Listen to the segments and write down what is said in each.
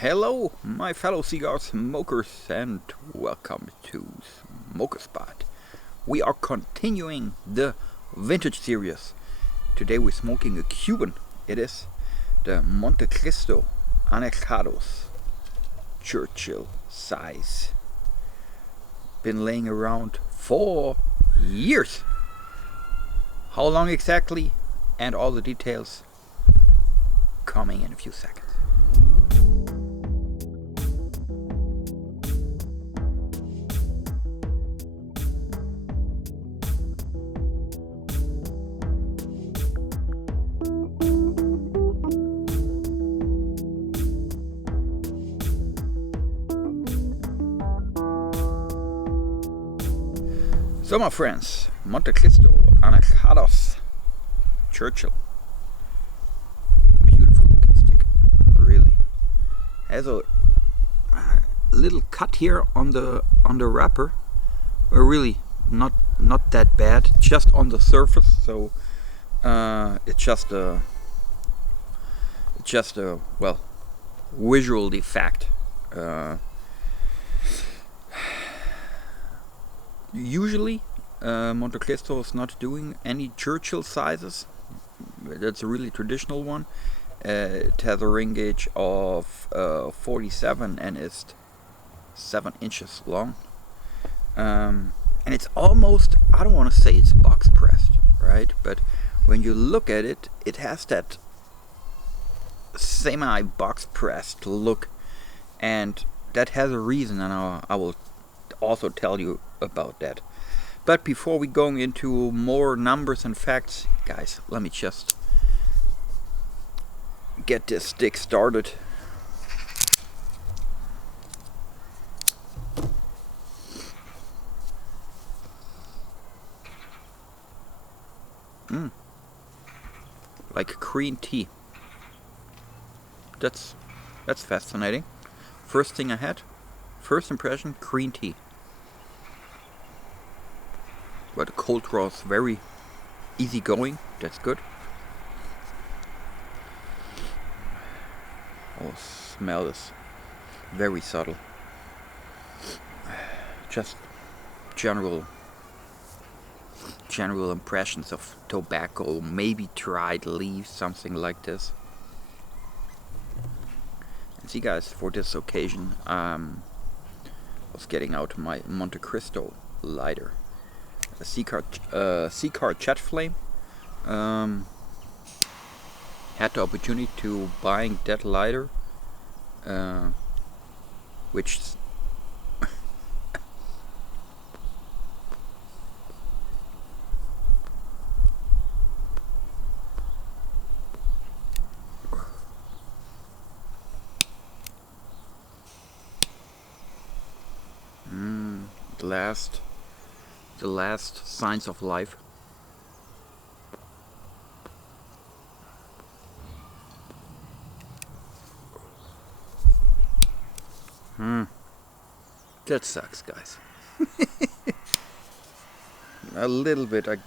Hello, my fellow cigar smokers, and welcome to Smoker Spot. We are continuing the vintage series. Today we're smoking a Cuban. It is the Montecristo Anejados Churchill size. Been laying around for years. How long exactly, and all the details coming in a few seconds. So my friends, Montecristo Anejados Churchill. Beautiful looking stick, really. Has a little cut here on the wrapper, but really not that bad, just on the surface. So it's just a well, visual defect. Usually, Montecristo is not doing any Churchill sizes. That's a really traditional one. It has a ring gauge of 47 and is 7 inches long. And it's almost, I don't want to say it's box pressed, right? But when you look at it, it has that semi box pressed look, and that has a reason, and I will also tell you about that. But before we go into more numbers and facts, guys, let me just get this stick started. Like green tea. That's fascinating. First thing I had, first impression, green tea. But the cold draw is very easy going. That's good. Oh, smell is very subtle. Just general impressions of tobacco, maybe dried leaves, something like this. And see, guys, for this occasion, I was getting out my Montecristo lighter. A Cigar jet flame. Had the opportunity to buying that lighter, which the last signs of life. That sucks, guys. A little bit. I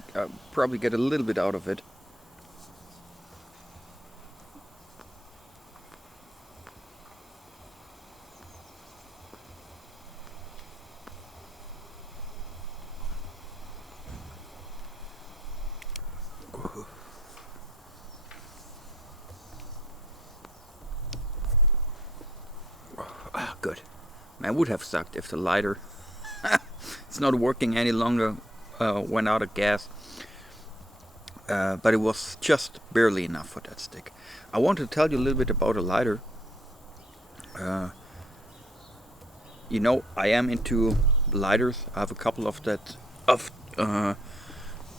probably get a little bit out of it. Good. Man, would have sucked if the lighter it's not working any longer, went out of gas. But it was just barely enough for that stick. I want to tell you a little bit about a lighter. You know, I am into lighters. I have a couple of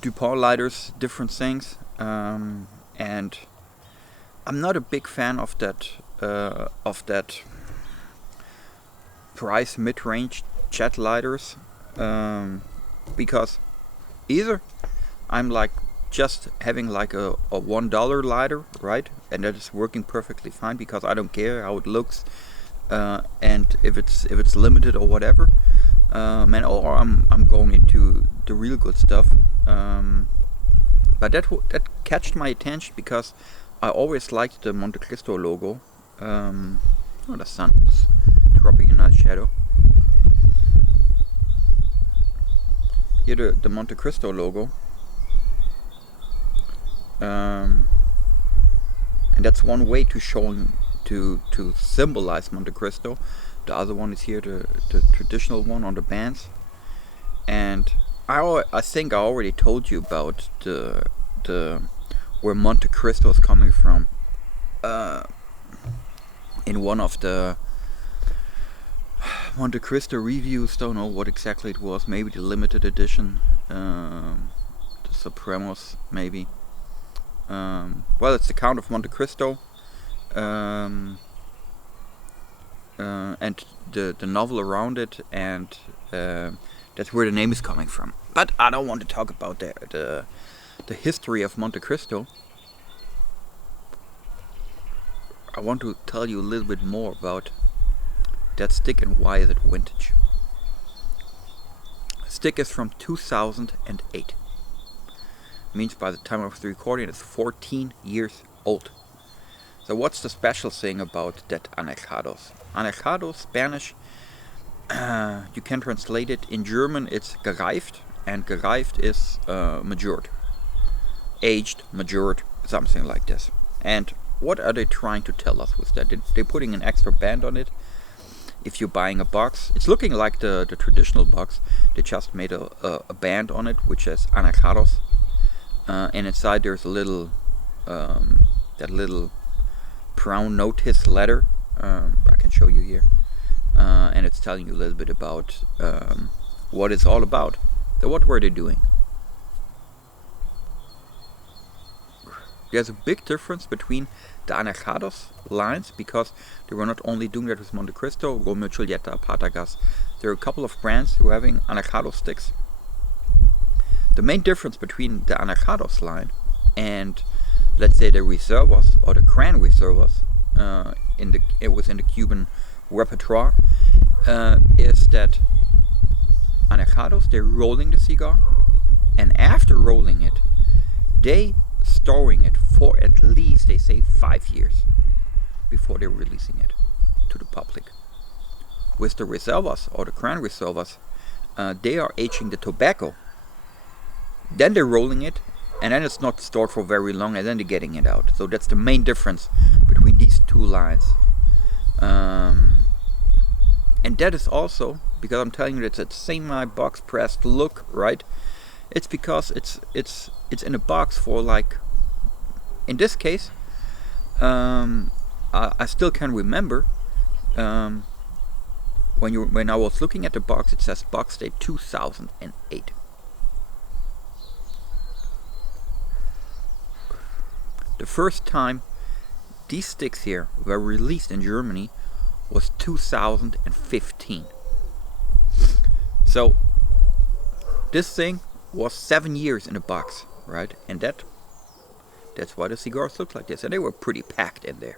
DuPont lighters, different things, and I'm not a big fan of that price mid-range jet lighters, because either I'm like just having like a $1 lighter, right, and that is working perfectly fine because I don't care how it looks, and if it's limited or whatever, or I'm going into the real good stuff. But that catched my attention because I always liked the Montecristo logo. Oh, the sun is dropping a nice shadow. Here the Montecristo logo. And that's one way to symbolize Montecristo. The other one is here, the traditional one on the bands. And I think I already told you about the where Montecristo is coming from in one of the Montecristo reviews. Don't know what exactly it was. Maybe the limited edition, the Supremos, maybe. Well, it's the Count of Montecristo, and the novel around it, and that's where the name is coming from. But I don't want to talk about the history of Montecristo. I want to tell you a little bit more about that stick and why is it vintage. The stick is from 2008. Means by the time of the recording it's 14 years old. So what's the special thing about that Anejados? Anejados, Spanish, you can translate it. In German it's gereift, and gereift is matured, aged, matured, something like this. And what are they trying to tell us with that? They're putting an extra band on it. If you're buying a box, it's looking like the traditional box. They just made a band on it which says Anejados, and inside there's a little that little brown notice letter. I can show you here, and it's telling you a little bit about what it's all about. So what were they doing? There's a big difference between the Anejados lines, because they were not only doing that with Montecristo, Romeo Giulietta, Patagas. There are a couple of brands who are having Anejados sticks. The main difference between the Anejados line and, let's say, the Reservas or the Gran Reservas within the Cuban repertoire is that Anejados, they're rolling the cigar, and after rolling it, they storing it for at least, they say, 5 years before they're releasing it to the public. With the Reservas or the Gran Reservas, they are aging the tobacco, then they're rolling it, and then it's not stored for very long, and then they're getting it out. So that's the main difference between these two lines. And that is also because I'm telling you it's a semi-box pressed look, right? It's because it's in a box for, like, in this case, I still can remember when I was looking at the box, it says box date 2008. The first time these sticks here were released in Germany was 2015. So this thing was 7 years in a box, right? And that's why the cigars looked like this, and they were pretty packed in there.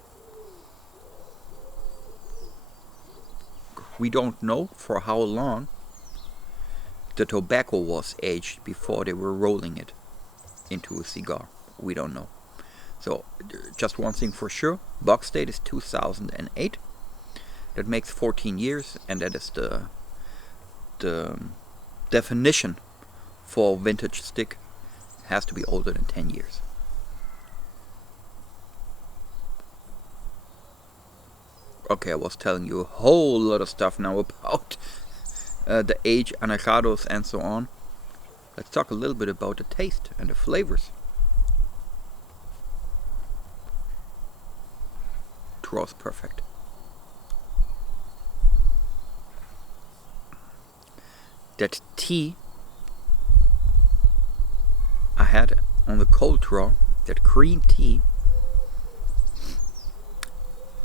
We don't know for how long the tobacco was aged before they were rolling it into a cigar. We don't know. So just one thing for sure, box date is 2008. That makes 14 years, and that is the definition for vintage stick. It has to be older than 10 years. Okay, I was telling you a whole lot of stuff now about the age, Anejados, and so on. Let's talk a little bit about the taste and the flavors. Draws perfect. That tea I had on the cold draw, that green tea,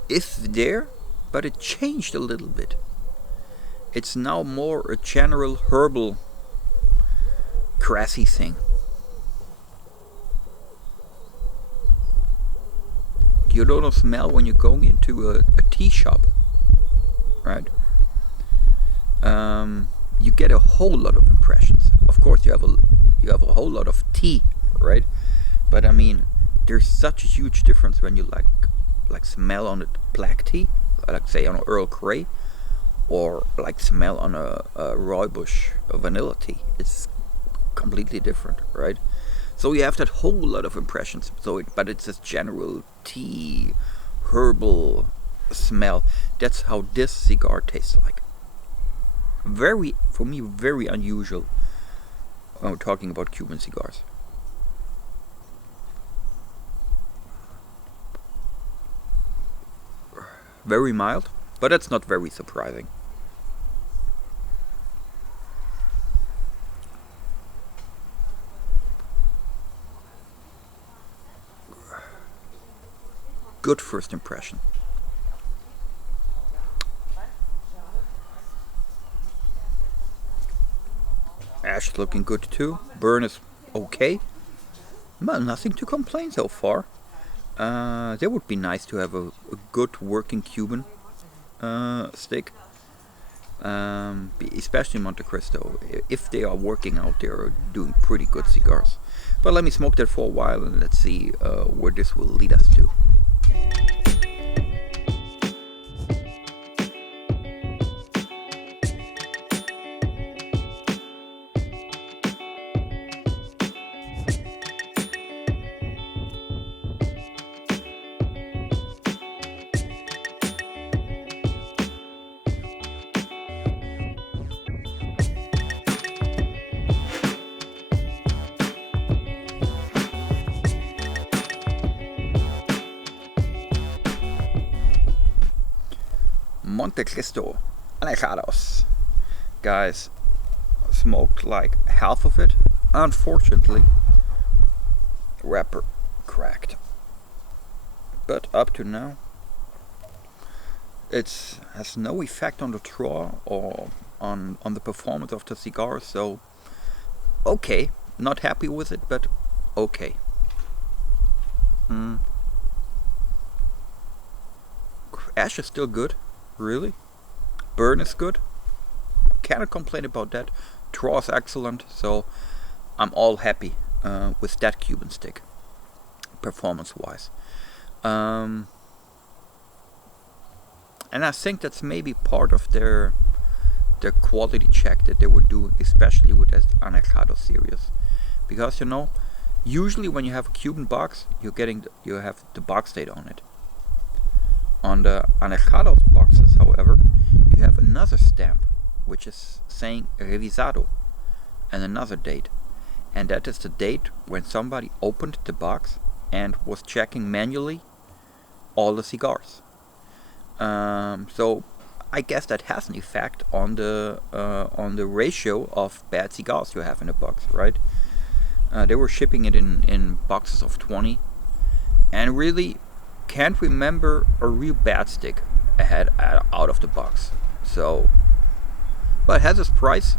is there, but it changed a little bit. It's now more a general herbal, grassy thing. You don't smell when you're going into a tea shop, right? You get a whole lot of impressions. Of course, you have a whole lot of tea, right? But I mean, there's such a huge difference when you like smell on it black tea like say on an Earl Grey, or like smell on a rooibos vanilla tea. It's completely different, right? So you have that whole lot of impressions. But it's this general tea, herbal smell. That's how this cigar tastes like. Very, for me, very unusual. Talking about Cuban cigars. Very mild, but that's not very surprising. Good first impression. Ash is looking good too. Burn is okay. Well, nothing to complain so far. That would be nice to have a good working Cuban stick. Especially Montecristo. If they are working out, they are doing pretty good cigars. But let me smoke that for a while and let's see where this will lead us to. Montecristo Anejados. Guys, smoked like half of it. Unfortunately, wrapper cracked. But up to now, it has no effect on the draw or on the performance of the cigar. So, okay, not happy with it, but okay. Ash is still good. Really? Burn is good. Cannot complain about that. Draw is excellent. So I'm all happy with that Cuban stick, performance-wise. And I think that's maybe part of their quality check that they would do, especially with this Anejado series, because usually when you have a Cuban box, you have the box date on it. On the Anejados boxes, however, you have another stamp which is saying revisado and another date. And that is the date when somebody opened the box and was checking manually all the cigars. So I guess that has an effect on the ratio of bad cigars you have in a box, right? They were shipping it in boxes of 20, and really can't remember a real bad stick out of the box. So, but it has its price.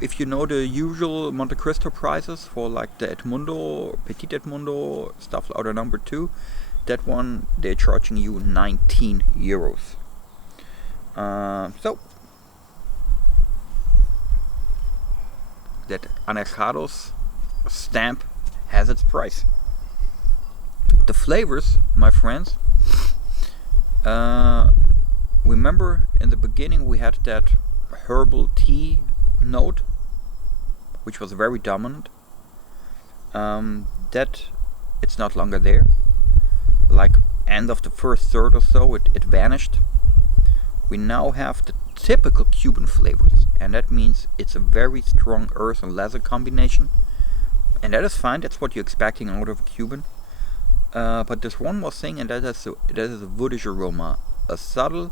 If you know the usual Montecristo prices for like the Edmundo, Petit Edmundo, stuff out of number 2, that one they're charging you 19 euros. So that Anejados stamp has its price. The flavors, my friends, remember in the beginning we had that herbal tea note, which was very dominant. That it's not longer there. Like end of the first third or so, it vanished. We now have the typical Cuban flavors, and that means it's a very strong earth and leather combination, and that is fine. That's what you're expecting out of a Cuban. But there's one more thing, and that is a woodish aroma, a subtle,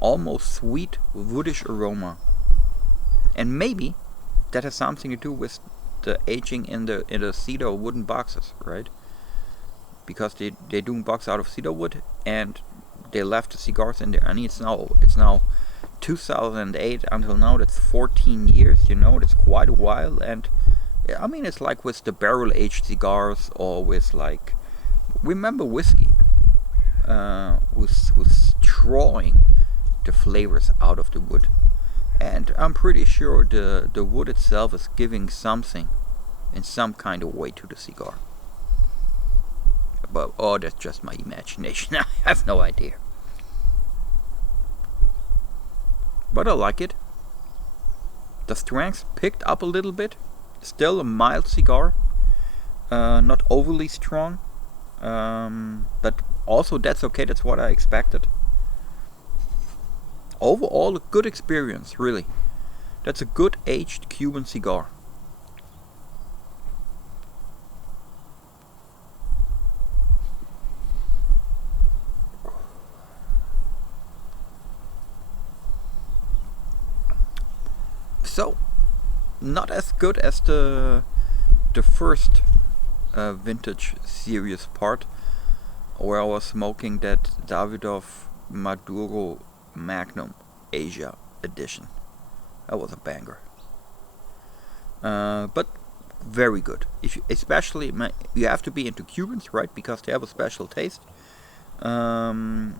almost sweet woodish aroma, and maybe that has something to do with the aging in the cedar wooden boxes, right? Because they're doing box out of cedar wood, and they left the cigars in there, and it's now 2008 until now. That's 14 years. That's quite a while, and I mean, it's like with the barrel-aged cigars, or with like, remember whiskey, who's drawing the flavors out of the wood, and I'm pretty sure the wood itself is giving something, in some kind of way, to the cigar. But that's just my imagination. I have no idea. but I like it. The strength picked up a little bit. Still a mild cigar, not overly strong, but also that's okay. That's what I expected. Overall, a good experience, really. That's a good aged Cuban cigar. So, not as good as the first vintage series part, where I was smoking that Davidoff Maduro Magnum Asia edition. That was a banger. But very good. If you, especially, you have to be into Cubans, right? Because they have a special taste. And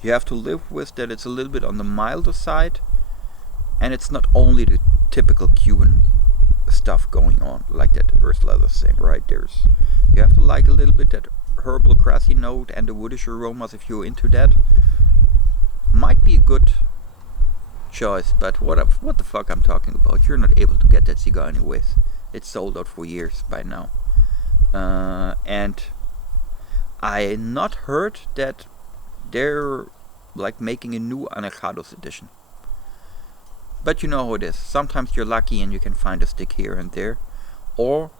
you have to live with that it's a little bit on the milder side, and it's not only the typical Cuban stuff going on, like that earth leather thing, right? You have to like a little bit that herbal grassy note and the woodish aromas. If you're into that, might be a good choice. But what the fuck I'm talking about? You're not able to get that cigar anyways. It's sold out for years by now, and I not heard that they're like making a new Anejados edition. But you know how it is. Sometimes you're lucky and you can find a stick here and there. Or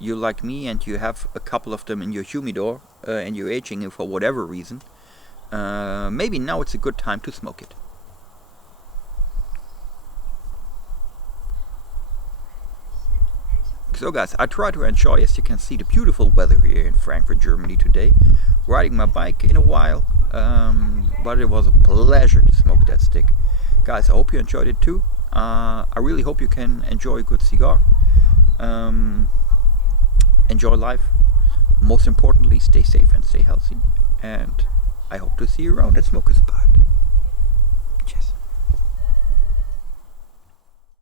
you're like me and you have a couple of them in your humidor and you're aging it for whatever reason. Maybe now it's a good time to smoke it. So guys, I try to enjoy, as you can see, the beautiful weather here in Frankfurt, Germany today. Riding my bike in a while, but it was a pleasure to smoke that stick. Guys, I hope you enjoyed it too. I really hope you can enjoy a good cigar. Enjoy life. Most importantly, stay safe and stay healthy. And I hope to see you around at Smoker's Spot.